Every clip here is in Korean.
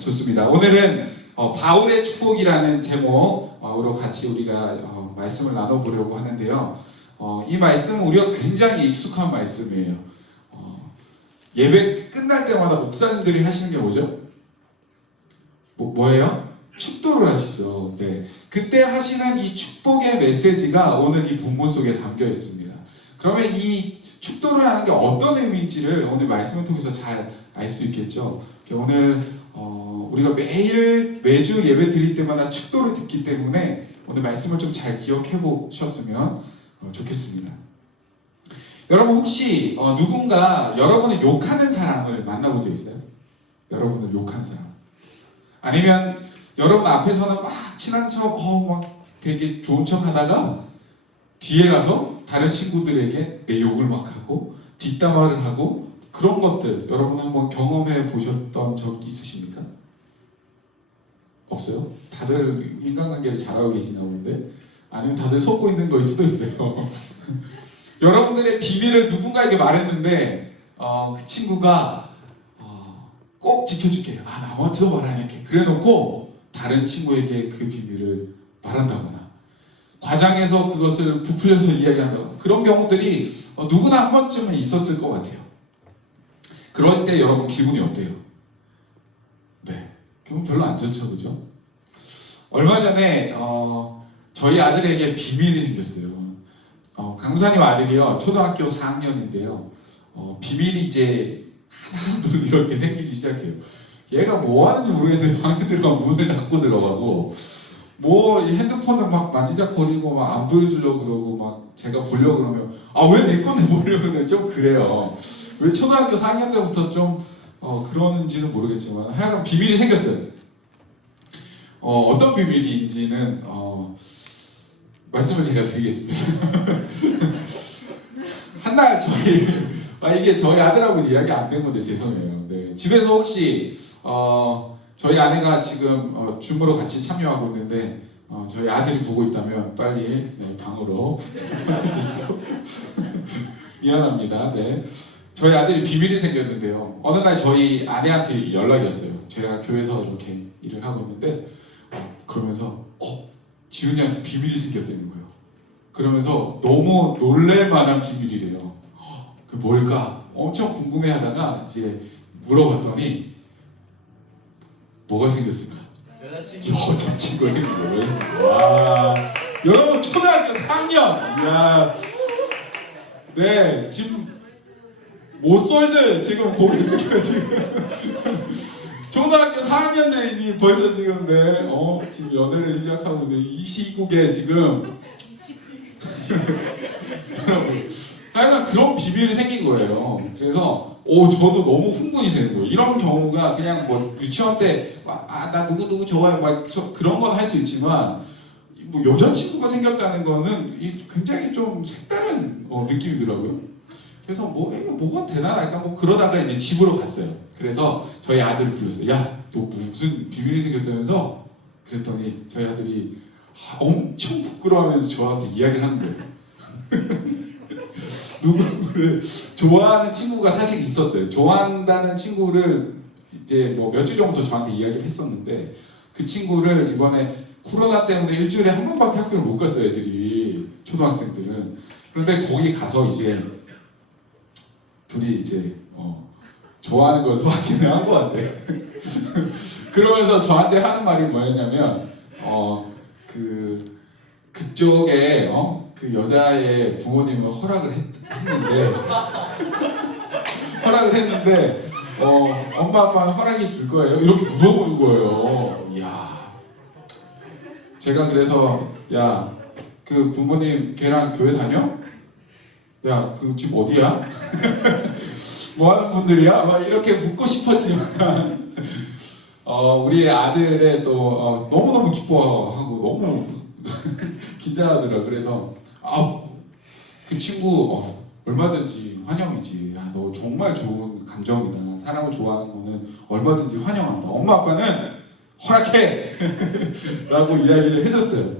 좋습니다. 오늘은 바울의 축복이라는 제목으로 같이 우리가 말씀을 나눠보려고 하는데요. 이 말씀은 우리가 굉장히 익숙한 말씀이에요. 예배 끝날 때마다 목사님들이 하시는 게 뭐죠? 뭐예요? 축도를 하시죠. 네. 그때 하시는 이 축복의 메시지가 오늘 이 본문 속에 담겨 있습니다. 그러면 이 축도를 하는 게 어떤 의미인지를 오늘 말씀을 통해서 잘 알 수 있겠죠. 오늘 우리가 매주 예배 드릴 때마다 축도를 듣기 때문에 오늘 말씀을 좀 잘 기억해 보셨으면 좋겠습니다. 여러분 혹시 누군가 여러분을 욕하는 사람을 만나본 적 있어요? 여러분을 욕한 사람. 아니면 여러분 앞에서는 막 친한 척, 막 되게 좋은 척 하다가 뒤에 가서 다른 친구들에게 내 욕을 막 하고 뒷담화를 하고 그런 것들 여러분 한번 경험해 보셨던 적 있으십니까? 없어요? 다들 인간관계를 잘하고 계시나 본데? 아니면 다들 속고 있는 거일 수도 있어요. 여러분들의 비밀을 누군가에게 말했는데 그 친구가 꼭 지켜줄게. 나 아무한테도 말 안 할게. 그래놓고 다른 친구에게 그 비밀을 말한다거나 과장해서 그것을 부풀려서 이야기한다거나 그런 경우들이 누구나 한 번쯤은 있었을 것 같아요. 그럴 때 여러분 기분이 어때요? 네, 기분 별로 안 좋죠, 그죠? 얼마 전에 저희 아들에게 비밀이 생겼어요. 강수사님 아들이요, 초등학교 4학년인데요. 비밀이 이제 하나 둘 이렇게 생기기 시작해요. 얘가 뭐 하는지 모르겠는데 방에 들어가면 문을 닫고 들어가고 뭐 핸드폰을 막 만지작거리고 막 안 보여주려고 그러고 막 제가 보려고 그러면 왜 내 건데 보려고 그러면 좀 그래요. 왜 초등학교 4학년 때부터 좀 그러는지는 모르겠지만 하여간 비밀이 생겼어요. 어떤 비밀인지는 말씀을 제가 드리겠습니다. 한날 이게 저희 아들하고 이야기 안 된 건데 죄송해요. 네. 집에서 혹시 저희 아내가 지금 줌으로 같이 참여하고 있는데 저희 아들이 보고 있다면 빨리 방으로 주시고 미안합니다. 네. 저희 아들이 비밀이 생겼는데요. 어느 날 저희 아내한테 연락이 왔어요. 제가 교회에서 이렇게 일을 하고 있는데 그러면서 지훈이한테 비밀이 생겼다는 거예요. 그러면서 너무 놀랄 만한 비밀이래요. 그 뭘까? 엄청 궁금해하다가 이제 물어봤더니 뭐가 생겼을까? 여자친구가 생긴 거예요. 와, 여러분 초등학교 3년. 이야, 네, 지금 모쏠들 지금 고개 숙여 지금 초등학교 4학년들 이미 벌써 지금 지금 연애를 시작하고 있는 이 시국에 지금 여러분 하여간 그런 비밀이 생긴 거예요. 그래서 저도 너무 흥분이 되는 거예요. 이런 경우가 그냥 뭐 유치원 때 나 누구 좋아해 막 그런 건 할 수 있지만 뭐 여자친구가 생겼다는 거는 굉장히 좀 색다른 느낌이더라고요. 그래서 뭐가 대단할까 뭐 그러다가 이제 집으로 갔어요. 그래서 저희 아들을 불렀어요. 야, 너 무슨 비밀이 생겼다면서? 그랬더니 저희 아들이 엄청 부끄러워하면서 저한테 이야기를 하는 거예요. 누구를 좋아하는 친구가 사실 있었어요. 좋아한다는 친구를 이제 뭐 몇 주 전부터 저한테 이야기를 했었는데 그 친구를 이번에 코로나 때문에 일주일에 한 번밖에 학교를 못 갔어요. 애들이 초등학생들은. 그런데 거기 가서 이제 둘이 이제 좋아하는 것을 확인을 한 것 같아. 그러면서 저한테 하는 말이 뭐였냐면 그쪽에 그 여자의 부모님은 허락을 했는데 엄마 아빠는 허락이 줄 거예요? 이렇게 물어보는 거예요. 이야, 제가 그래서 야, 그 부모님 걔랑 교회 다녀? 야, 그 집 어디야? 뭐 하는 분들이야? 막 이렇게 묻고 싶었지만 우리 아들의 또 너무너무 기뻐하고 너무 긴장하더라. 그래서 그 친구 얼마든지 환영이지. 야, 너 정말 좋은 감정이다. 사람을 좋아하는 거는 얼마든지 환영한다. 엄마 아빠는 허락해! 라고 이야기를 해줬어요.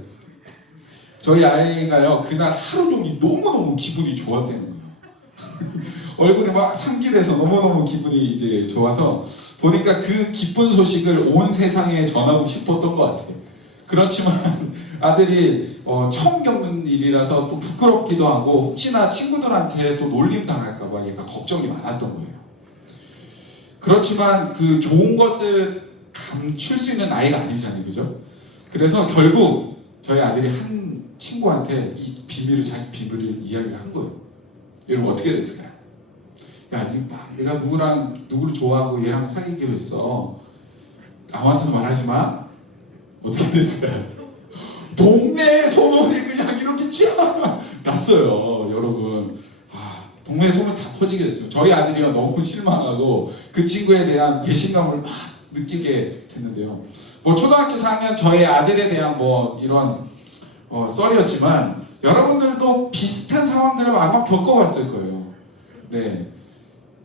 저희 아이가요, 그날 하루 종일 너무너무 기분이 좋았다는 거예요. 얼굴이 막 상기돼서 너무너무 기분이 이제 좋아서 보니까 그 기쁜 소식을 온 세상에 전하고 싶었던 것 같아요. 그렇지만 아들이 처음 겪는 일이라서 또 부끄럽기도 하고 혹시나 친구들한테 또 놀림 당할까봐 얘가 걱정이 많았던 거예요. 그렇지만 그 좋은 것을 감출 수 있는 나이가 아니잖아요, 그죠? 그래서 결국 저희 아들이 한 친구한테 이 비밀을, 자기 비밀을 이야기를 한 거예요. 여러분 어떻게 됐을까요? 야, 내가 누구를 좋아하고 얘랑 사귀기로 했어. 아무한테도 말하지 마. 어떻게 됐을까요? 동네 소문이 그냥 이렇게 쫙 났어요, 여러분. 동네 소문 다 퍼지게 됐어요. 저희 아들이요 너무 실망하고 그 친구에 대한 배신감을 막 느끼게 됐는데요. 뭐 초등학교 4학년 저희 아들에 대한 뭐 이런 썰이었지만 여러분들도 비슷한 상황들을 아마 겪어봤을 거예요. 네,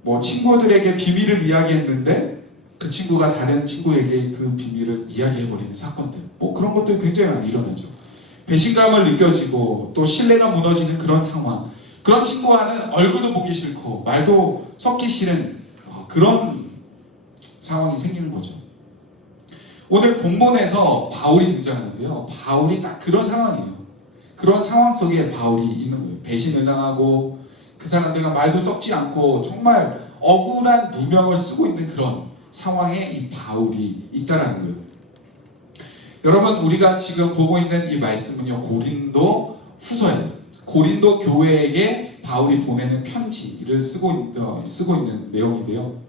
뭐 친구들에게 비밀을 이야기했는데 그 친구가 다른 친구에게 그 비밀을 이야기해버리는 사건들, 뭐 그런 것들 굉장히 많이 일어나죠. 배신감을 느껴지고 또 신뢰가 무너지는 그런 상황, 그런 친구와는 얼굴도 보기 싫고 말도 섞기 싫은 그런 상황이 생기는 거죠. 오늘 본문에서 바울이 등장하는데요, 바울이 딱 그런 상황이에요. 그런 상황 속에 바울이 있는 거예요. 배신을 당하고 그 사람들과 말도 섞지 않고 정말 억울한 누명을 쓰고 있는 그런 상황에 이 바울이 있다라는 거예요. 여러분, 우리가 지금 보고 있는 이 말씀은요, 고린도 후서예요. 고린도 교회에게 바울이 보내는 편지를 쓰고 있는 내용인데요.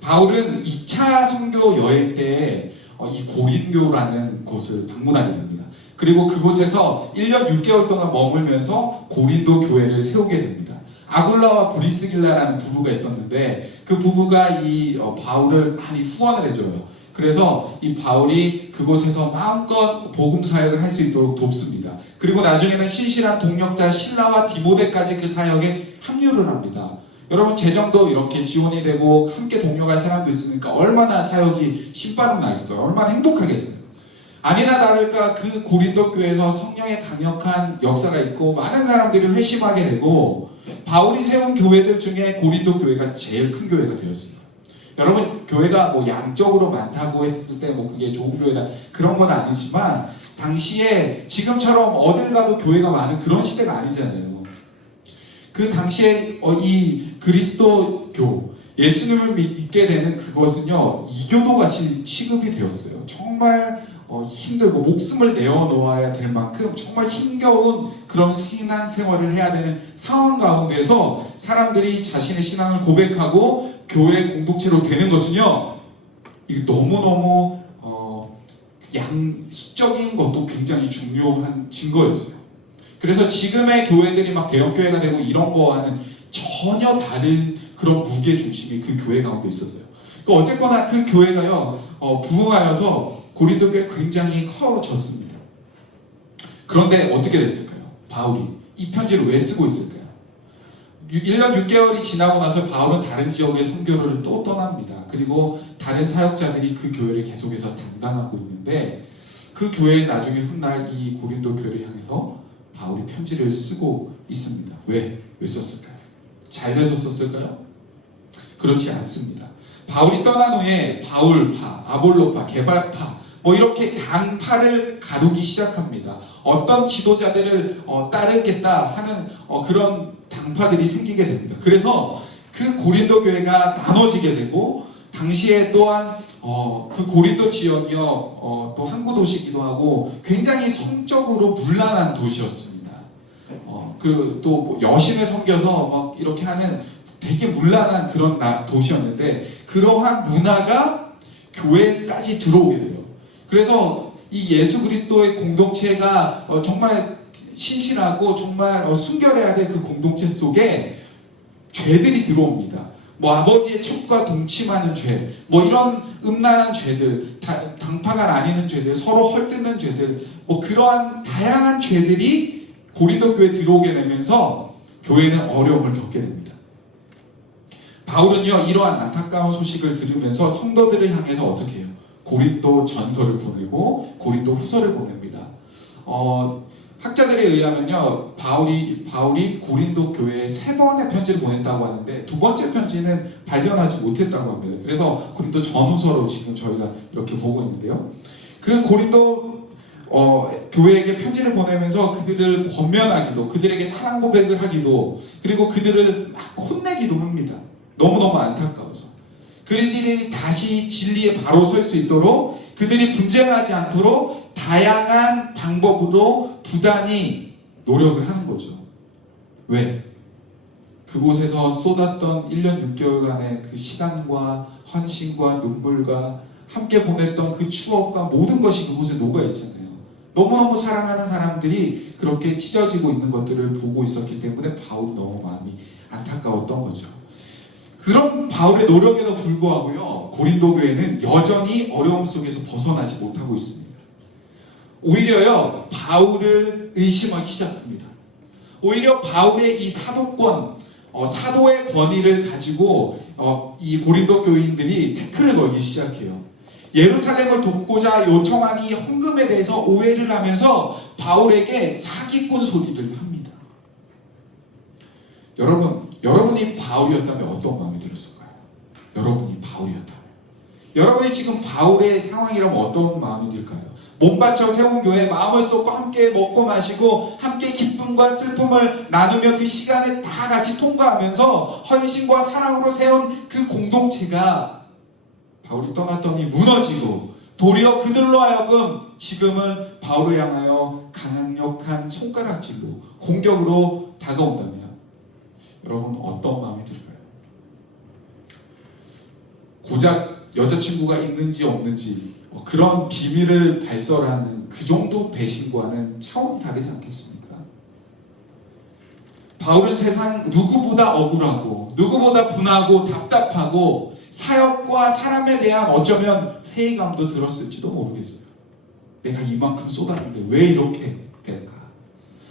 바울은 2차 선교 여행 때에 이 고린교라는 곳을 방문하게 됩니다. 그리고 그곳에서 1년 6개월 동안 머물면서 고린도 교회를 세우게 됩니다. 아굴라와 브리스길라라는 부부가 있었는데 그 부부가 이 바울을 많이 후원을 해줘요. 그래서 이 바울이 그곳에서 마음껏 복음 사역을 할 수 있도록 돕습니다. 그리고 나중에는 신실한 동역자 실라와 디모데까지 그 사역에 합류를 합니다. 여러분, 재정도 이렇게 지원이 되고 함께 동역할 사람도 있으니까 얼마나 사역이 신바람 나겠어요. 얼마나 행복하겠어요. 아니나 다를까 그 고린도 교회에서 성령의 강력한 역사가 있고 많은 사람들이 회심하게 되고 바울이 세운 교회들 중에 고린도 교회가 제일 큰 교회가 되었습니다. 여러분, 교회가 뭐 양적으로 많다고 했을 때 뭐 그게 좋은 교회다 그런 건 아니지만 당시에 지금처럼 어딜 가도 교회가 많은 그런 시대가 아니잖아요. 그 당시에 이 그리스도교, 예수님을 믿게 되는 그것은요, 이교도 같이 취급이 되었어요. 정말 힘들고 목숨을 내어놓아야 될 만큼 정말 힘겨운 그런 신앙 생활을 해야 되는 상황 가운데서 사람들이 자신의 신앙을 고백하고 교회 공동체로 되는 것은요, 이게 너무너무 양수적인 것도 굉장히 중요한 증거였어요. 그래서 지금의 교회들이 막 대형교회가 되고 이런 거와는 전혀 다른 그런 무게 중심이 그 교회 가운데 있었어요. 어쨌거나 그 교회가요, 부흥하여서 고린도 교회 굉장히 커졌습니다. 그런데 어떻게 됐을까요? 바울이 이 편지를 왜 쓰고 있을까요? 1년 6개월이 지나고 나서 바울은 다른 지역의 선교를 또 떠납니다. 그리고 다른 사역자들이 그 교회를 계속해서 담당하고 있는데 그 교회에 나중에 훗날 이 고린도 교회를 향해서 바울이 편지를 쓰고 있습니다. 왜 썼을까요? 잘 돼서 썼을까요? 그렇지 않습니다. 바울이 떠난 후에 바울파, 아볼로파, 게발파 뭐 이렇게 당파를 가르기 시작합니다. 어떤 지도자들을 따르겠다 하는 그런 당파들이 생기게 됩니다. 그래서 그 고린도 교회가 나눠지게 되고 당시에 또한 그 고린도 지역이요 또 항구 도시이기도 하고 굉장히 성적으로 문란한 도시였습니다. 또 여신을 섬겨서 막 이렇게 하는 되게 문란한 그런 도시였는데 그러한 문화가 교회까지 들어오게 돼요. 그래서 이 예수 그리스도의 공동체가 정말 신실하고 정말 순결해야 될 그 공동체 속에 죄들이 들어옵니다. 뭐 아버지의 첩과 동침하는 죄, 뭐 이런 음란한 죄들, 당파가 나뉘는 죄들, 서로 헐뜯는 죄들, 뭐 그러한 다양한 죄들이 고린도 교회에 들어오게 되면서 교회는 어려움을 겪게 됩니다. 바울은요, 이러한 안타까운 소식을 들으면서 성도들을 향해서 어떻게 해요? 고린도 전서를 보내고 고린도 후서를 보냅니다. 학자들에 의하면요, 바울이 고린도 교회에 3번의 편지를 보냈다고 하는데 2번째 편지는 발견하지 못했다고 합니다. 그래서 고린도 전후서로 지금 저희가 이렇게 보고 있는데요. 그 고린도 교회에게 편지를 보내면서 그들을 권면하기도, 그들에게 사랑 고백을 하기도, 그리고 그들을 막 혼내기도 합니다. 너무너무 안타까워서. 그들이 다시 진리에 바로 설 수 있도록, 그들이 분쟁하지 않도록 다양한 방법으로 부단히 노력을 하는 거죠. 왜? 그곳에서 쏟았던 1년 6개월간의 그 시간과 헌신과 눈물과 함께 보냈던 그 추억과 모든 것이 그곳에 녹아 있잖아요. 너무너무 사랑하는 사람들이 그렇게 찢어지고 있는 것들을 보고 있었기 때문에 바울이 너무 마음이 안타까웠던 거죠. 그런 바울의 노력에도 불구하고요, 고린도 교회는 여전히 어려움 속에서 벗어나지 못하고 있습니다. 오히려요, 바울을 의심하기 시작합니다. 오히려 바울의 이 사도권, 사도의 권위를 가지고 이 고린도 교인들이 태클을 걸기 시작해요. 예루살렘을 돕고자 요청한 이 헌금에 대해서 오해를 하면서 바울에게 사기꾼 소리를 합니다. 여러분이 바울이었다면 어떤 마음이 들었을까요? 여러분이 바울이었다면, 여러분이 지금 바울의 상황이라면 어떤 마음이 들까요? 몸바쳐 세운 교회, 마음을 쏟고 함께 먹고 마시고 함께 기쁨과 슬픔을 나누며 그 시간을 다 같이 통과하면서 헌신과 사랑으로 세운 그 공동체가 바울이 떠났더니 무너지고, 도리어 그들로 하여금 지금은 바울을 향하여 강력한 손가락질로, 공격으로 다가온다면 여러분 어떤 마음이 들까요? 고작 여자친구가 있는지 없는지 그런 비밀을 발설하는 그 정도 배신과는 차원이 다르지 않겠습니까? 바울은 세상 누구보다 억울하고, 누구보다 분하고 답답하고, 사역과 사람에 대한 어쩌면 회의감도 들었을지도 모르겠어요. 내가 이만큼 쏟았는데 왜 이렇게 될까?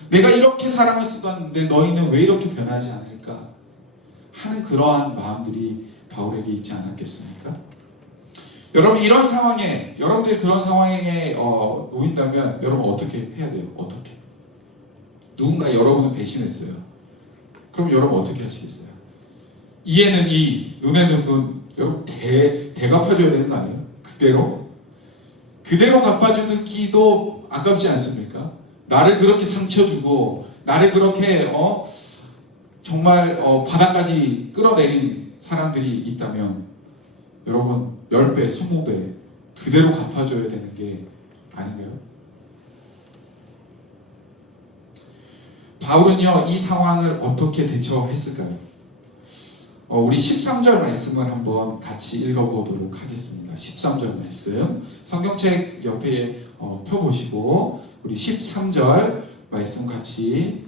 내가 이렇게 사랑을 쏟았는데 너희는 왜 이렇게 변하지 않을까? 하는 그러한 마음들이 바울에게 있지 않았겠습니까? 여러분, 이런 상황에, 여러분들이 그런 상황에 놓인다면 여러분 어떻게 해야 돼요? 어떻게? 누군가 여러분을 배신했어요. 그럼 여러분 어떻게 하시겠어요? 이에는 이, 눈에는 눈. 여러분 대갚아줘야 되는 거 아니에요? 그대로 갚아주는 기도 아깝지 않습니까? 나를 그렇게 상처 주고, 나를 그렇게 정말 바닥까지 끌어내린 사람들이 있다면 여러분 10배, 20배 그대로 갚아줘야 되는 게 아닌가요? 바울은요, 이 상황을 어떻게 대처했을까요? 우리 13절 말씀을 한번 같이 읽어보도록 하겠습니다. 13절 말씀, 성경책 옆에 펴보시고 우리 13절 말씀 같이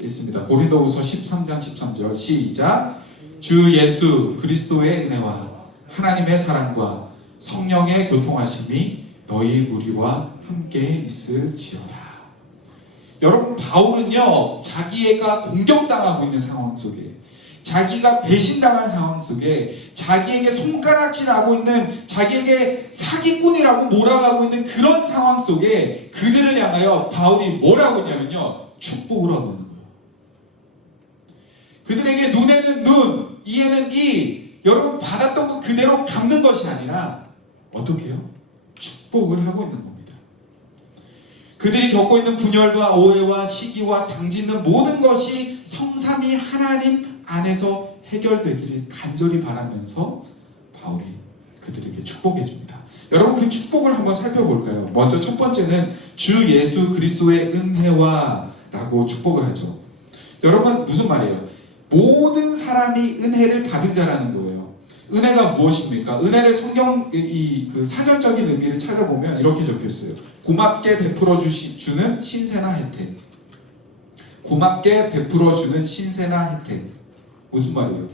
읽습니다. 고린도후서 13장 13절 시작. 주 예수 그리스도의 은혜와 하나님의 사랑과 성령의 교통하심이 너희 무리와 함께 있을지어다. 여러분, 바울은요, 자기가 공격당하고 있는 상황 속에, 자기가 배신당한 상황 속에, 자기에게 손가락질하고 있는, 자기에게 사기꾼이라고 몰아가고 있는 그런 상황 속에 그들을 향하여 바울이 뭐라고 했냐면요, 축복을 하고 있는 거예요. 그들에게 눈에는 눈, 이에는 이, 여러분 받았던 거 그대로 갚는 것이 아니라 어떻게 해요? 축복을 하고 있는 겁니다. 그들이 겪고 있는 분열과 오해와 시기와 당짓는 모든 것이 성삼위 하나님 안에서 해결되기를 간절히 바라면서 바울이 그들에게 축복해 줍니다. 여러분, 그 축복을 한번 살펴볼까요? 먼저 첫 번째는 주 예수 그리스도의 은혜와 라고 축복을 하죠. 여러분, 무슨 말이에요? 모든 사람이 은혜를 받은 자라는 거예요. 은혜가 무엇입니까? 은혜를 성경 그 사전적인 의미를 찾아보면 이렇게 적혀있어요. 고맙게 베풀어 주는 신세나 혜택. 고맙게 베풀어 주는 신세나 혜택. 무슨 말이에요?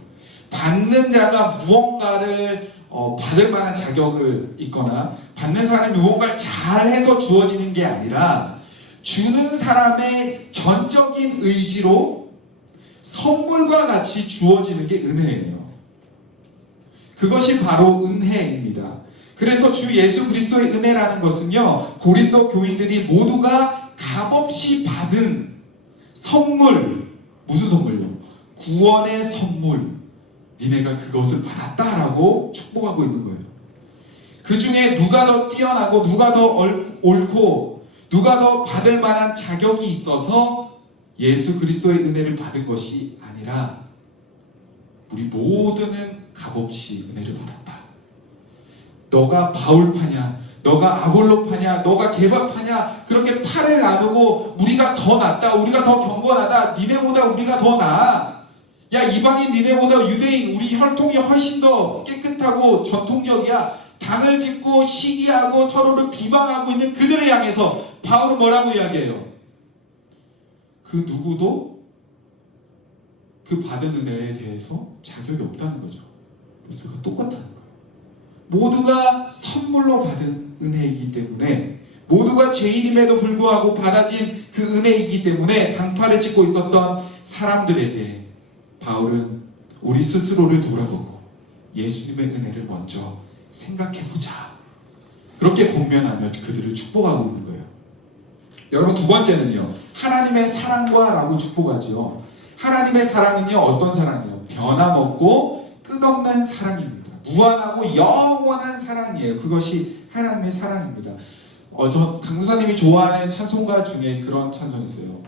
받는 자가 무언가를 받을 만한 자격을 있거나 받는 사람이 무언가를 잘해서 주어지는 게 아니라 주는 사람의 전적인 의지로 선물과 같이 주어지는 게 은혜예요. 그것이 바로 은혜입니다. 그래서 주 예수 그리스도의 은혜라는 것은요, 고린도 교인들이 모두가 값없이 받은 선물, 무슨 선물요? 구원의 선물. 니네가 그것을 받았다라고 축복하고 있는 거예요. 그 중에 누가 더 뛰어나고 누가 더 옳고 누가 더 받을 만한 자격이 있어서 예수 그리스도의 은혜를 받은 것이 아니라 우리 모두는 값없이 은혜를 받았다. 너가 바울파냐, 너가 아볼로파냐, 너가 게바파냐, 그렇게 팔을 나누고 우리가 더 낫다, 우리가 더 경건하다, 니네보다 우리가 더 나아. 야, 이방인 니네보다 유대인 우리 혈통이 훨씬 더 깨끗하고 전통적이야. 당을 짓고 시기하고 서로를 비방하고 있는 그들을 향해서 바울은 뭐라고 이야기해요? 그 누구도 그 받은 은혜에 대해서 자격이 없다는 거죠. 모두가 똑같다는 거예요. 모두가 선물로 받은 은혜이기 때문에, 모두가 죄인임에도 불구하고 받아진 그 은혜이기 때문에 강파를 짓고 있었던 사람들에게 바울은 우리 스스로를 돌아보고 예수님의 은혜를 먼저 생각해보자, 그렇게 권면하며 그들을 축복하고 있는 거예요. 여러분, 두 번째는요, 하나님의 사랑과 라고 축복하지요. 하나님의 사랑은요, 어떤 사랑이에요? 변함없고 끝없는 사랑입니다. 무한하고 영원한 사랑이에요. 그것이 하나님의 사랑입니다. 저 강수사님이 좋아하는 찬송가 중에 그런 찬송이 있어요.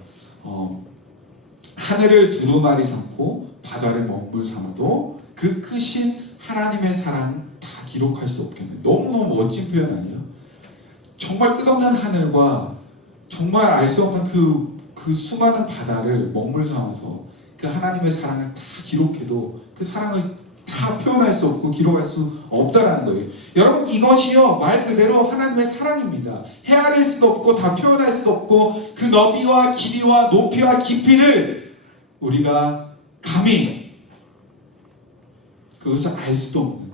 하늘을 두루마리 삼고 바다를 먹물 삼아도 그 크신 하나님의 사랑 다 기록할 수 없겠네요. 너무너무 멋진 표현 아니에요? 정말 끝없는 하늘과 정말 알 수 없는 그 수많은 바다를 먹물 삼아서 그 하나님의 사랑을 다 기록해도 그 사랑을 다 표현할 수 없고 기록할 수 없다라는 거예요. 여러분, 이것이요 말 그대로 하나님의 사랑입니다. 헤아릴 수도 없고 다 표현할 수도 없고 그 너비와 길이와 높이와 깊이를 우리가 감히 그것을 알 수도 없는,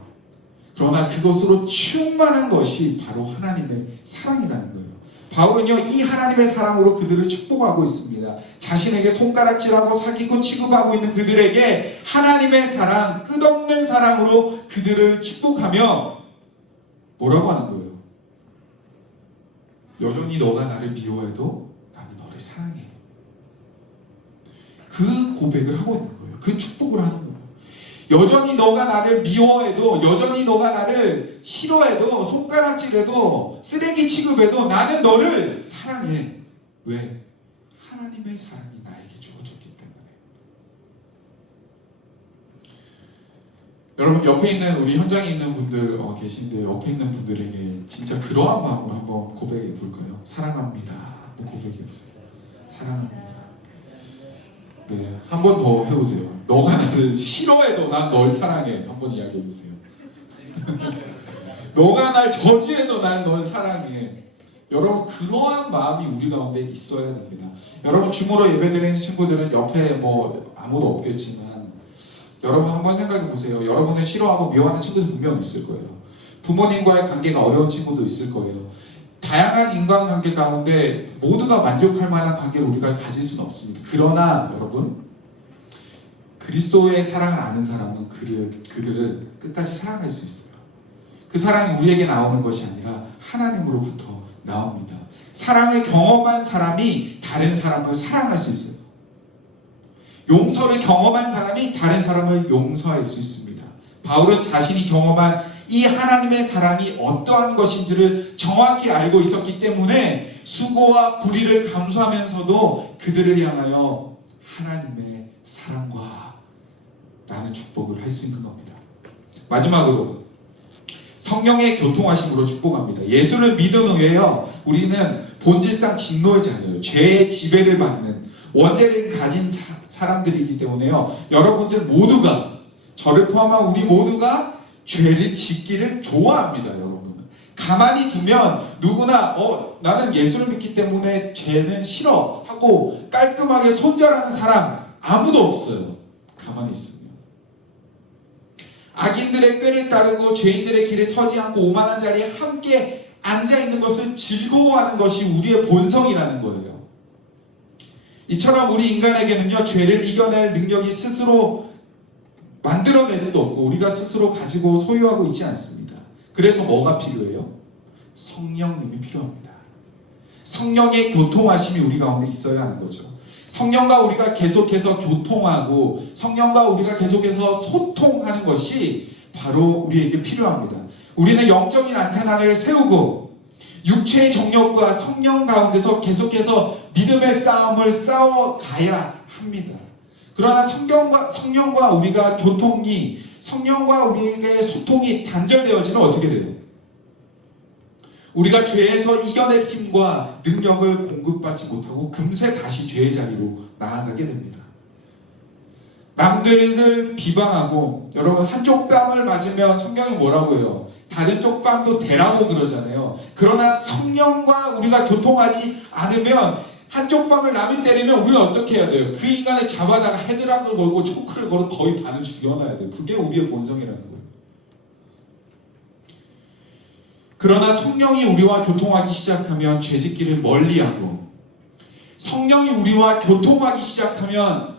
그러나 그것으로 충만한 것이 바로 하나님의 사랑이라는 거예요. 바울은요, 이 하나님의 사랑으로 그들을 축복하고 있습니다. 자신에게 손가락질하고 사기꾼 취급하고 있는 그들에게 하나님의 사랑, 끝없는 사랑으로 그들을 축복하며 뭐라고 하는 거예요? 여전히 너가 나를 미워해도 나는 너를 사랑해. 그 고백을 하고 있는 거예요. 그 축복을 하는 거예요. 여전히 너가 나를 미워해도, 여전히 너가 나를 싫어해도, 손가락질해도, 쓰레기 취급해도 나는 너를 사랑해. 왜? 하나님의 사랑이 나에게 주어졌기 때문에. 여러분, 옆에 있는 우리 현장에 있는 분들 계신데, 옆에 있는 분들에게 진짜 그러한 마음으로 한번 고백해 볼까요? 사랑합니다. 한번 고백해 보세요. 사랑합니다. 네, 한 번 더 해보세요. 너가 나를 싫어해도 난 널 사랑해. 한번 이야기해보세요. 너가 날 저지해도 난 널 사랑해. 여러분, 그러한 마음이 우리 가운데 있어야 됩니다. 여러분, 줌으로 예배드리는 친구들은 옆에 뭐 아무도 없겠지만 여러분 한번 생각해보세요. 여러분을 싫어하고 미워하는 친구들 분명 있을 거예요. 부모님과의 관계가 어려운 친구도 있을 거예요. 다양한 인간관계 가운데 모두가 만족할 만한 관계를 우리가 가질 수는 없습니다. 그러나 여러분, 그리스도의 사랑을 아는 사람은 그들을 끝까지 사랑할 수 있어요. 그 사랑이 우리에게 나오는 것이 아니라 하나님으로부터 나옵니다. 사랑을 경험한 사람이 다른 사람을 사랑할 수 있어요. 용서를 경험한 사람이 다른 사람을 용서할 수 있습니다. 바울은 자신이 경험한 이 하나님의 사랑이 어떠한 것인지를 정확히 알고 있었기 때문에 수고와 불의를 감수하면서도 그들을 향하여 하나님의 사랑과 라는 축복을 할 수 있는 겁니다. 마지막으로 성령의 교통하심으로 축복합니다. 예수를 믿은 후에요, 우리는 본질상 진노의 자녀예요. 죄의 지배를 받는 원죄를 가진 사람들이기 때문에요, 여러분들 모두가, 저를 포함한 우리 모두가 죄를 짓기를 좋아합니다. 여러분, 가만히 두면 누구나 나는 예수를 믿기 때문에 죄는 싫어 하고 깔끔하게 손절하는 사람 아무도 없어요. 가만히 있으면 악인들의 꾀를 따르고 죄인들의 길에 서지 않고 오만한 자리에 함께 앉아있는 것을 즐거워하는 것이 우리의 본성이라는 거예요. 이처럼 우리 인간에게는요, 죄를 이겨낼 능력이 스스로 만들어낼 수도 없고 우리가 스스로 가지고 소유하고 있지 않습니다. 그래서 뭐가 필요해요? 성령님이 필요합니다. 성령의 교통하심이 우리 가운데 있어야 하는 거죠. 성령과 우리가 계속해서 교통하고 성령과 우리가 계속해서 소통하는 것이 바로 우리에게 필요합니다. 우리는 영적인 안테나를 세우고 육체의 정욕과 성령 가운데서 계속해서 믿음의 싸움을 싸워가야 합니다. 그러나 성령과 우리가 교통이, 성령과 우리의 소통이 단절되어지면 어떻게 돼요? 우리가 죄에서 이겨낼 힘과 능력을 공급받지 못하고 금세 다시 죄의 자리로 나아가게 됩니다. 남들을 비방하고, 여러분 한쪽 뺨을 맞으면 성경이 뭐라고 해요? 다른 쪽 뺨도 대라고 그러잖아요. 그러나 성령과 우리가 교통하지 않으면 한쪽 뺨을 남이 때리면 우리가 어떻게 해야 돼요? 그 인간을 잡아다가 헤드락을 걸고 초크를 걸고 거의 반을 죽여놔야 돼요. 그게 우리의 본성이라는 거예요. 그러나 성령이 우리와 교통하기 시작하면 죄짓기를 멀리하고, 성령이 우리와 교통하기 시작하면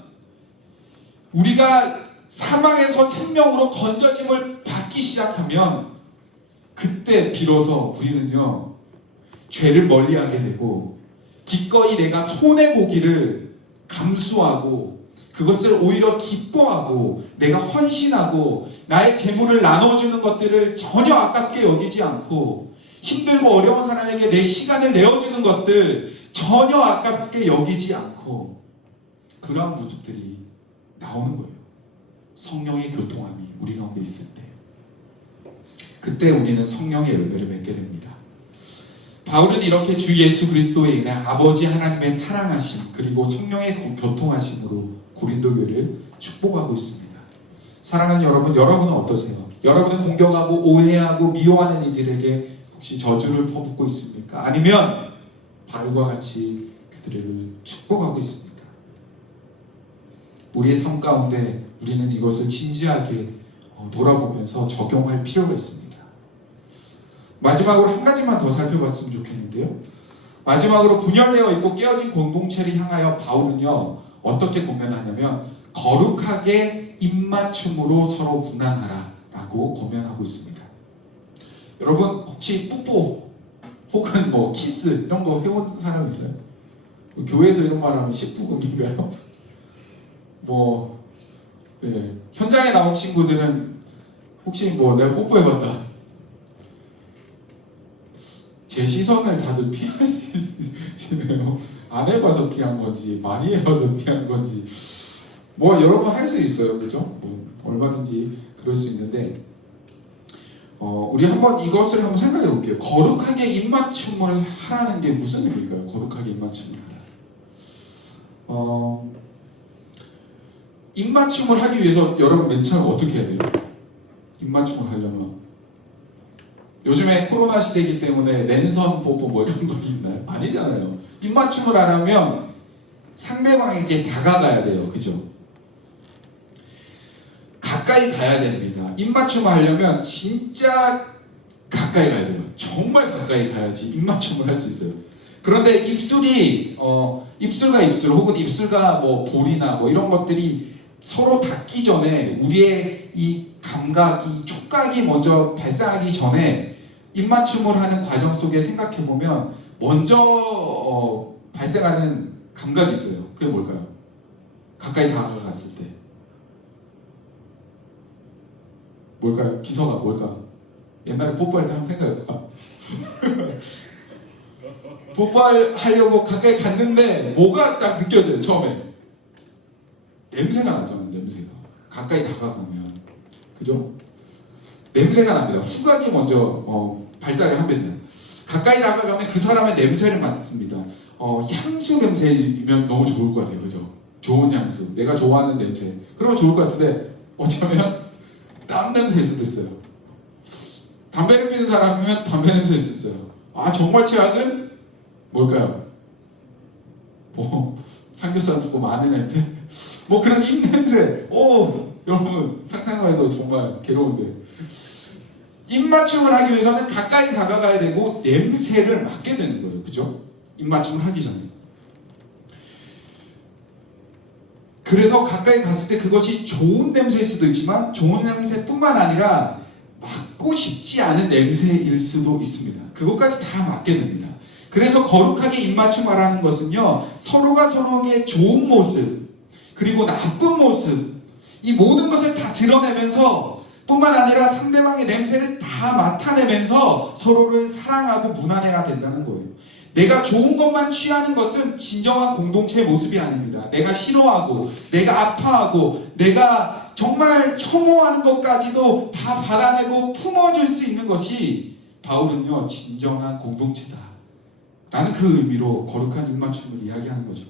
우리가 사망에서 생명으로 건져짐을 받기 시작하면 그때 비로소 우리는요 죄를 멀리하게 되고 기꺼이 내가 손해보기를 감수하고 그것을 오히려 기뻐하고 내가 헌신하고 나의 재물을 나눠주는 것들을 전혀 아깝게 여기지 않고 힘들고 어려운 사람에게 내 시간을 내어주는 것들 전혀 아깝게 여기지 않고 그런 모습들이 나오는 거예요. 성령의 교통함이 우리 가운데 있을 때 그때 우리는 성령의 열매를 맺게 됩니다. 바울은 이렇게 주 예수 그리스도에 인해 아버지 하나님의 사랑하심 그리고 성령의 교통하심으로 고린도 교회를 축복하고 있습니다. 사랑하는 여러분, 여러분은 어떠세요? 여러분은 공격하고 오해하고 미워하는 이들에게 혹시 저주를 퍼붓고 있습니까? 아니면 바울과 같이 그들을 축복하고 있습니까? 우리의 삶 가운데 우리는 이것을 진지하게 돌아보면서 적용할 필요가 있습니다. 마지막으로 한 가지만 더 살펴봤으면 좋겠는데요. 마지막으로 분열되어 있고 깨어진 공동체를 향하여 바울은요 어떻게 고면하냐면 거룩하게 입맞춤으로 서로 무난하라 라고 고면하고 있습니다. 여러분 혹시 뽀뽀 혹은 뭐 키스 이런 거 해본 사람 있어요? 교회에서 이런 말 하면 식부금인가요? 네. 현장에 나온 친구들은 혹시 내가 뽀뽀해봤다. 제 시선을 다들 피하시네요. 안 해봐서 피한 건지, 많이 해봐서 피한 건지, 여러 번 할 수 있어요, 그죠? 얼마든지 그럴 수 있는데, 우리 이것을 한번 생각해 볼게요. 거룩하게 입맞춤을 하라는 게 무슨 의미일까요? 거룩하게 입맞춤을 하라. 입맞춤을 하기 위해서 여러분 맨 처음 어떻게 해야 돼요? 입맞춤을 하려면 요즘에 코로나 시대이기 때문에 랜선 뽀뽀 이런 거 있나요? 아니잖아요. 입맞춤을 하려면 상대방에게 다가가야 돼요. 그죠? 가까이 가야 됩니다. 입맞춤을 하려면 진짜 가까이 가야 돼요. 정말 가까이 가야지 입맞춤을 할 수 있어요. 그런데 입술과 입술 혹은 입술과 볼이나 이런 것들이 서로 닿기 전에 우리의 이 감각, 이 촉각이 먼저 발생하기 전에 입맞춤을 하는 과정 속에 생각해보면 먼저 발생하는 감각이 있어요. 그게 뭘까요? 가까이 다가갔을 때 뭘까요? 기서가 뭘까? 옛날에 뽀뽀할 때 한번 생각해봐. 뽀뽀하려고 가까이 갔는데 뭐가 딱 느껴져요. 처음에 냄새가 나잖아요. 냄새가 가까이 다가가면 그죠? 냄새가 납니다. 후각이 먼저 발달을 합니다. 가까이 다가가면 그 사람의 냄새를 맡습니다. 향수 냄새이면 너무 좋을 것 같아요. 그죠? 좋은 향수, 내가 좋아하는 냄새. 그러면 좋을 것 같은데 어쩌면 땀 냄새일 수도 있어요. 담배를 피는 사람이면 담배 냄새일 수 있어요. 정말 최악은 뭘까요? 삼겹살 굽고 마늘 냄새? 그런 입 냄새. 여러분 상상만 해도 정말 괴로운데 입맞춤을 하기 위해서는 가까이 다가가야 되고 냄새를 맡게 되는 거예요. 그죠? 입맞춤을 하기 전에. 그래서 가까이 갔을 때 그것이 좋은 냄새일 수도 있지만 좋은 냄새뿐만 아니라 맡고 싶지 않은 냄새일 수도 있습니다. 그것까지 다 맡게 됩니다. 그래서 거룩하게 입맞춤하라는 것은요, 서로가 서로에게 좋은 모습, 그리고 나쁜 모습, 이 모든 것을 다 드러내면서 뿐만 아니라 상대방의 냄새를 다 맡아내면서 서로를 사랑하고 무난해야 된다는 거예요. 내가 좋은 것만 취하는 것은 진정한 공동체의 모습이 아닙니다. 내가 싫어하고, 내가 아파하고, 내가 정말 혐오하는 것까지도 다 받아내고 품어줄 수 있는 것이 바울은요, 진정한 공동체다 라는 그 의미로 거룩한 입맞춤을 이야기하는 거죠.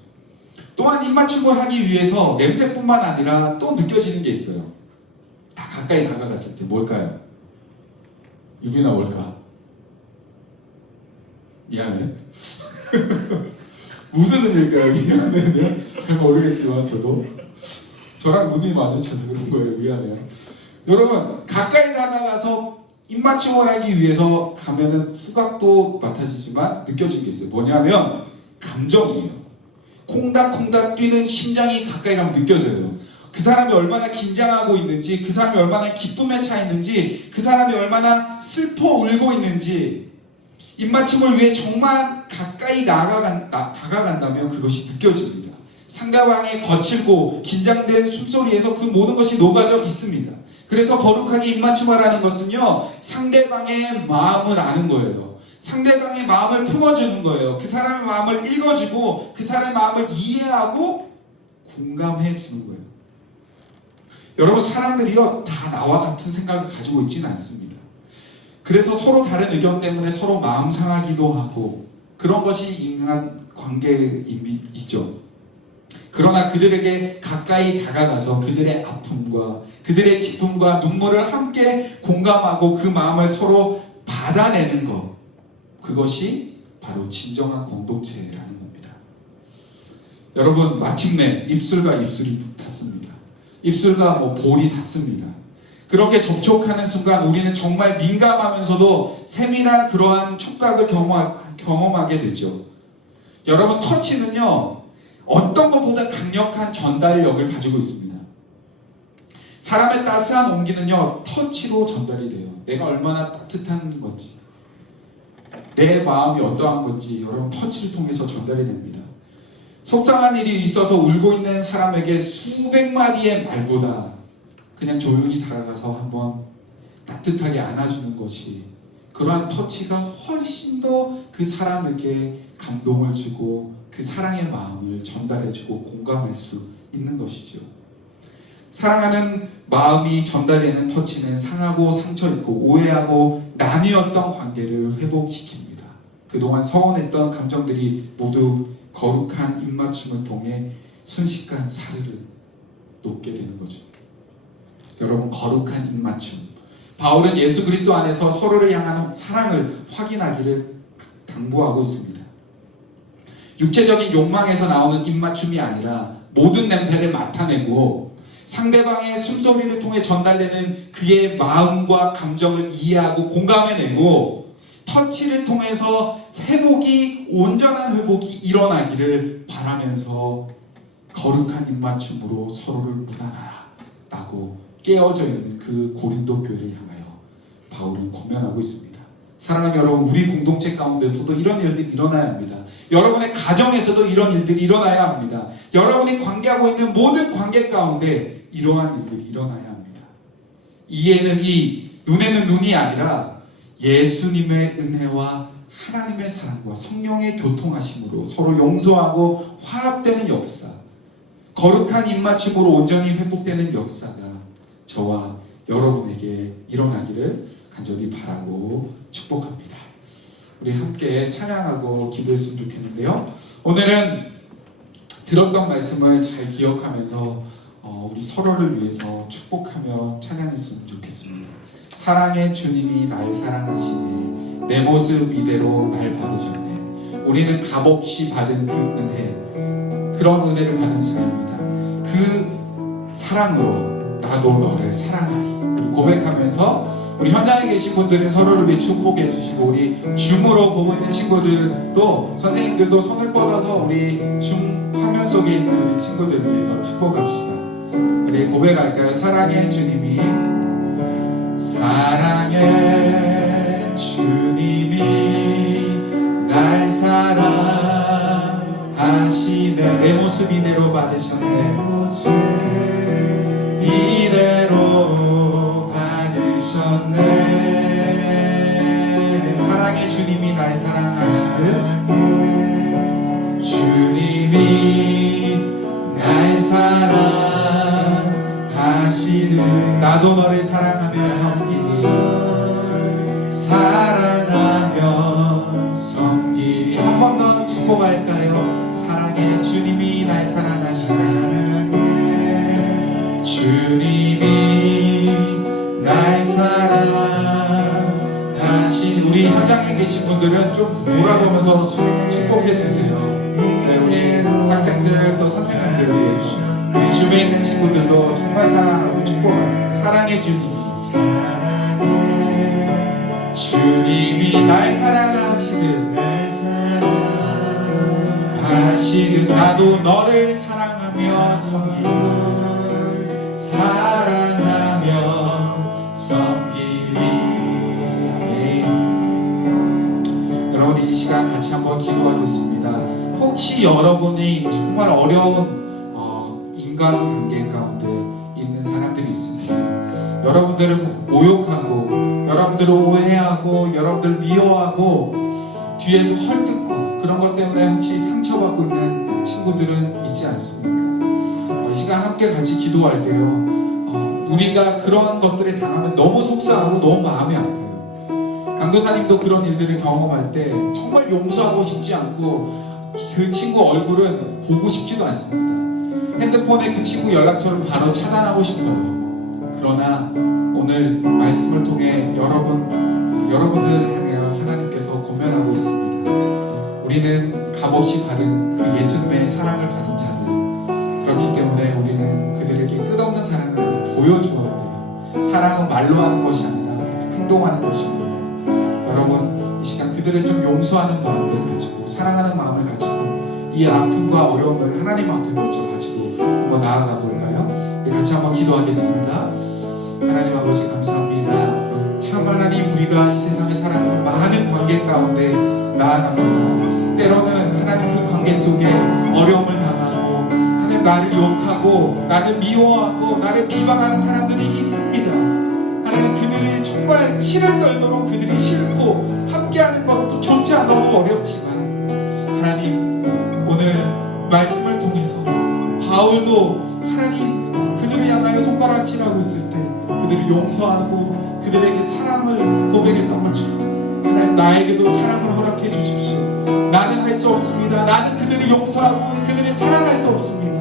또한 입맞춤을 하기 위해서 냄새뿐만 아니라 또 느껴지는 게 있어요. 다 가까이 다가갔을 때 뭘까요? 유빈아 뭘까? 미안해. 무슨 의미일까요? 미안해요. 잘 모르겠지만 저랑 눈이 마주쳐서 그런 거예요. 미안해요. 여러분, 가까이 다가가서 입맞춤을 하기 위해서 가면은 후각도 맡아지지만 느껴진 게 있어요. 뭐냐면 감정이에요. 콩닥콩닥 뛰는 심장이 가까이 가면 느껴져요. 그 사람이 얼마나 긴장하고 있는지, 그 사람이 얼마나 기쁨에 차 있는지, 그 사람이 얼마나 슬퍼 울고 있는지, 입맞춤을 위해 정말 가까이 다가간다면 그것이 느껴집니다. 상대방의 거칠고 긴장된 숨소리에서 그 모든 것이 녹아져 있습니다. 그래서 거룩하게 입맞춤하라는 것은요, 상대방의 마음을 아는 거예요. 상대방의 마음을 품어주는 거예요. 그 사람의 마음을 읽어주고 그 사람의 마음을 이해하고 공감해 주는 거예요. 여러분, 사람들이요 다 나와 같은 생각을 가지고 있지는 않습니다. 그래서 서로 다른 의견 때문에 서로 마음 상하기도 하고 그런 것이 인간 관계에 이미 있죠. 그러나 그들에게 가까이 다가가서 그들의 아픔과 그들의 기쁨과 눈물을 함께 공감하고 그 마음을 서로 받아내는 것, 그것이 바로 진정한 공동체라는 겁니다. 여러분, 마침내 입술과 입술이 닿습니다. 입술과 볼이 닿습니다. 그렇게 접촉하는 순간 우리는 정말 민감하면서도 세밀한 그러한 촉각을 경험하게 되죠. 여러분, 터치는요 어떤 것보다 강력한 전달력을 가지고 있습니다. 사람의 따스한 온기는요 터치로 전달이 돼요. 내가 얼마나 따뜻한 건지, 내 마음이 어떠한 건지 여러분 터치를 통해서 전달이 됩니다. 속상한 일이 있어서 울고 있는 사람에게 수백 마디의 말보다 그냥 조용히 다가가서 한번 따뜻하게 안아주는 것이, 그러한 터치가 훨씬 더 그 사람에게 감동을 주고 그 사랑의 마음을 전달해주고 공감할 수 있는 것이죠. 사랑하는 마음이 전달되는 터치는 상하고 상처있고 오해하고 나뉘었던 관계를 회복시킵니다. 그동안 서운했던 감정들이 모두 거룩한 입맞춤을 통해 순식간 사르르 녹게 되는 거죠. 여러분, 거룩한 입맞춤, 바울은 예수 그리스도 안에서 서로를 향한 사랑을 확인하기를 당부하고 있습니다. 육체적인 욕망에서 나오는 입맞춤이 아니라 모든 냄새를 맡아내고 상대방의 숨소리를 통해 전달되는 그의 마음과 감정을 이해하고 공감해내고 터치를 통해서 온전한 회복이 일어나기를 바라면서 거룩한 입맞춤으로 서로를 무난하라 라고 깨어져 있는 그 고린도 교회를 향하여 바울은 권면하고 있습니다. 사랑하는 여러분, 우리 공동체 가운데서도 이런 일들이 일어나야 합니다. 여러분의 가정에서도 이런 일들이 일어나야 합니다. 여러분이 관계하고 있는 모든 관계 가운데 이러한 일들이 일어나야 합니다. 이에는 눈에는 눈이 아니라 예수님의 은혜와 하나님의 사랑과 성령의 교통하심으로 서로 용서하고 화합되는 역사, 거룩한 입맞춤으로 온전히 회복되는 역사가 저와 여러분에게 일어나기를 간절히 바라고 축복합니다. 우리 함께 찬양하고 기도했으면 좋겠는데요. 오늘은 들었던 말씀을 잘 기억하면서 우리 서로를 위해서 축복하며 찬양했으면 좋겠습니다. 사랑의 주님이 날 사랑하시네, 내 모습 이대로 날 받으셨네. 우리는 값없이 받은 그 은혜, 그런 은혜를 받은 사람입니다. 그 사랑으로 나도 너를 사랑하리 고백하면서 우리 현장에 계신 분들은 서로를 위해 축복해 주시고, 우리 줌으로 보고 있는 친구들도, 선생님들도 손을 뻗어서 우리 줌 화면 속에 있는 우리 친구들을 위해서 축복합시다. 우리 고백할까요? 사랑의 주님이, 사랑의 주님이 날 모습 이대로 받으셨네. 이대로 받으셨네. 사랑의 주님이 날 사랑하시듯 주님이 날 사랑하시듯 나도 너를 사랑하며 섬기리. 사랑하며 섬기리. 한 번 더 축복할까요? 사랑의 주님이 날 사랑하시네. 주님이 날 사랑하신. 우리 현장에 계신 분들은 좀 돌아보면서 축복해 주세요. 네, 우리 학생들 또 선생님들을 위해서 우리 주변에 있는 친구들도 정말 사랑하고 축복합니다. 사랑의 주님. 주님이 날 사랑하시듯 나도 너를 사랑하며 섬기리. 사랑하며 섬기리. 아멘. 여러분 이 시간 같이 한번 기도하겠습니다. 혹시 여러분이 정말 어려운 인간관계 가운데 있는 사람들이 있습니다. 여러분들을 모욕하고 여러분들을 오해하고 여러분들을 미워하고 뒤에서 헐뜯고 그런 것 때문에 혹시 상처받고 있는 친구들은 있지 않습니까? 이 시간 함께 같이 기도할 때요, 우리가 그런 것들을 당하면 너무 속상하고 너무 마음이 아파요. 강도사님도 그런 일들을 경험할 때 정말 용서하고 싶지 않고 그 친구 얼굴은 보고 싶지도 않습니다. 핸드폰에 그 친구 연락처를 바로 차단하고 싶어요. 그러나 오늘 말씀을 통해 여러분들 향해 하나님께서 권면하고 있습니다. 우리는 값없이 받은 그 예수님의 사랑을 받은 자들, 그렇기 때문에 우리는 그들에게 끝없는 사랑을 보여주어야 돼요. 사랑은 말로 하는 것이 아니라 행동하는 것입니다. 여러분 이 시간 그들을 좀 용서하는 마음을 가지고 사랑하는 마음을 가지고 이 아픔과 어려움을 하나님 앞에 먼저 가지고 한번 나아가 볼까요? 우리 같이 한번 기도하겠습니다. 하나님 아버지 감사합니다. 참 하나님, 우리가 이 세상에 살아가는 많은 관계 가운데 나아갑니다. 때로는 하나님 그 관계 속에 어려움을 당하고 하나님 나를 욕하고 나를 미워하고 나를 비방하는 사람들이 있습니다. 하나님 그들이 정말 치를 떨도록 그들이 싫고 함께하는 것도 조차 너무 어렵지만 하나님 오늘 말씀을 통해서 바울도 하나님 그들을 향하여 손가락질하고 있을 때 그들을 용서하고 그들에게 사랑을 고백했던 것처럼 하나님 나에게도 사랑을 허락해 주십시오. 나는 할 수 없습니다. 나는 그들을 용서하고 그들을 사랑할 수 없습니다.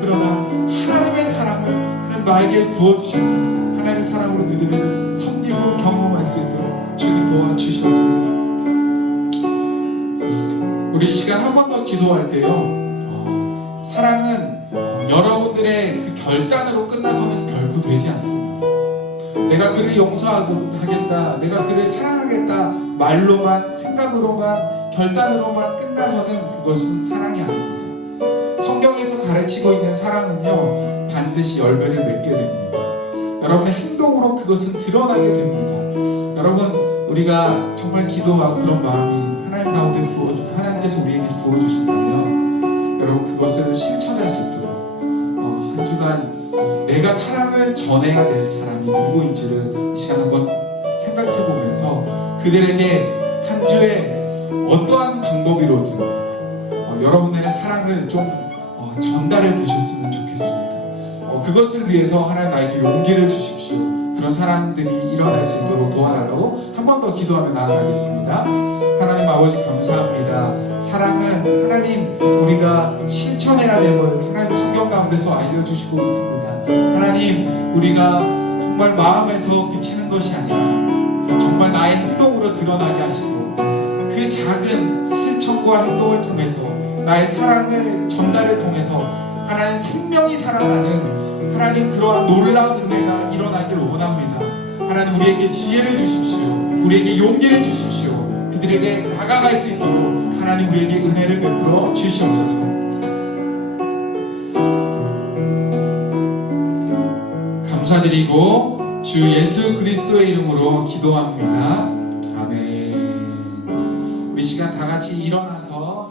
그러나 하나님의 사랑을 하나님 나에게 부어주셔서 하나님의 사랑으로 그들을 섬기고 경험할 수 있도록 주님 도와주시옵소서. 우리 이 시간 한 번 더 기도할 때요, 사랑은 여러분들의 그 결단으로 끝나서는 결코 되지 않습니다. 내가 그를 용서하고 하겠다, 내가 그를 사랑하겠다 말로만, 생각으로만, 결단으로만 끝나서는 그것은 사랑이 아닙니다. 성경에서 가르치고 있는 사랑은요 반드시 열매를 맺게 됩니다. 여러분의 행동으로 그것은 드러나게 됩니다. 여러분 우리가 정말 기도하고 그런 마음이 하나님 가운데 하나님께서 우리에게 부어주신다면 여러분 그것을 실천할 수 있도록 한 주간 내가 사랑을 전해야 될 사람이 누구인지를 이 시간 한번 생각해 보면서 그들에게 한 주에 어떠한 방법으로든 여러분들의 사랑을 좀 전달해 보셨으면 좋겠습니다. 그것을 위해서 하나님 나에게 용기를 주십시오. 그런 사람들이 일어날 수 있도록 도와달라고 한 번 더 기도하며 나아가겠습니다. 하나님 아버지 감사합니다. 사랑은 하나님 우리가 실천해야 됨을 하나님 성경 가운데서 알려주시고 있습니다. 하나님 우리가 정말 마음에서 그치는 것이 아니라 정말 나의 행동으로 드러나게 하시고 그 작은 실천과 행동을 통해서 나의 사랑을 전달을 통해서 하나님 생명이 살아나는 하나님 그러한 놀라운 은혜가 일어나기를 원합니다. 하나님 우리에게 지혜를 주십시오. 우리에게 용기를 주십시오. 그들에게 다가갈 수 있도록 하나님 우리에게 은혜를 베풀어 주시옵소서. 감사드리고 주 예수 그리스도의 이름으로 기도합니다. 아멘. 우리 시간 다 같이 일어나서